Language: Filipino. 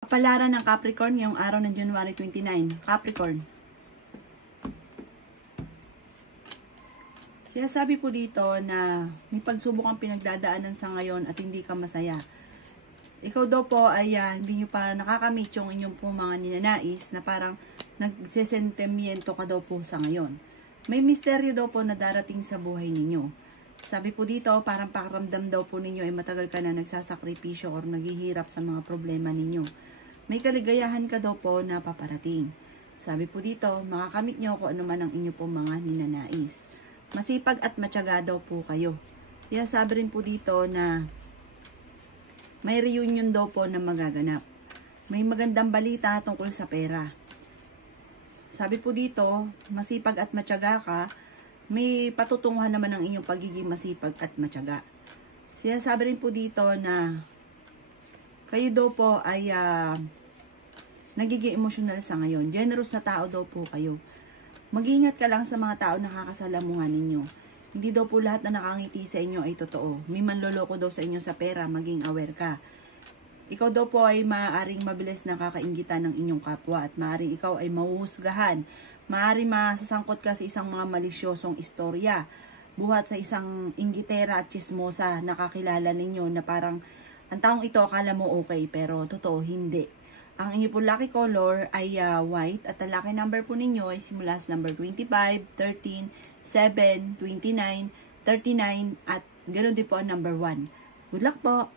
Kapalaran ng Capricorn ngayong araw ng January 29. Capricorn. Kaya sabi po dito na may pagsubok ang pinagdadaanan sa ngayon at hindi ka masaya. Ikaw daw po ay hindi nyo pa nakakamit yung inyong po mga ninanais na parang nagsesentimiento ka daw po sa ngayon. May misteryo daw po na darating sa buhay ninyo. Sabi po dito, parang pakiramdam daw po ninyo ay matagal ka na nagsasakripisyo or naghihirap sa mga problema ninyo. May kaligayahan ka daw po na paparating. Sabi po dito, makakamit nyo kung ano man ang inyo po mga ninanais. Masipag at matyaga daw po kayo. Kaya sabi rin po dito na may reunion daw po na magaganap. May magandang balita tungkol sa pera. Sabi po dito, masipag at matyaga ka, may patutunguhan naman ang inyong pagiging masipag at matyaga. Kaya sabi rin po dito na kayo daw po ay nagiging emosyonal sa ngayon. Generous na tao daw po kayo. Mag-ingat ka lang sa mga tao na nakakasalamuhan ninyo. Hindi daw po lahat na nakangiti sa inyo ay totoo. May manloloko daw sa inyo sa pera, maging aware ka. Ikaw daw po ay maaaring mabilis na kakainggitan ng inyong kapwa at maaaring ikaw ay mahuhusgahan. Maaaring masasangkot ka sa isang mga malisyosong istorya. Buhat sa isang inggitera at chismosa na kakilala ninyo na parang ang taong ito akala mo okay pero totoo hindi. Ang inyo po lucky color ay white at ang lucky number po ninyo ay simula sa number 25, 13, 7, 29, 39 at ganoon din po ang number 1. Good luck po!